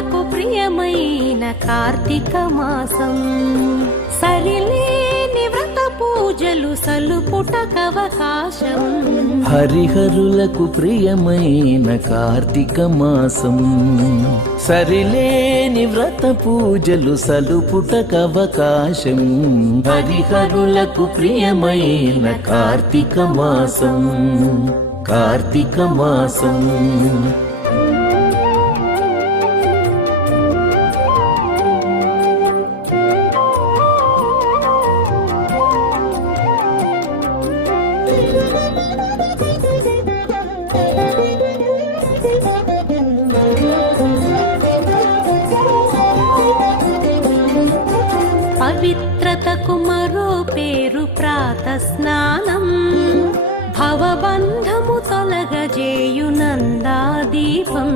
హరిహరులకు ప్రియమైన కార్తీక మాసం సరిలేని వ్రత పూజలు సలుపుటకవకాశం. హరిహరులకు ప్రియమైన కార్తీక మాసం సరిలేని వ్రత పూజలు సలుపుటకవకాశం. హరిహరులకు ప్రియమైన కార్తీక మాసం కార్తీక మాసం. పవిత్రతకు మరో పేరు ప్రాత స్నానం భవబంధము తొలగజేయు నందాదీపం.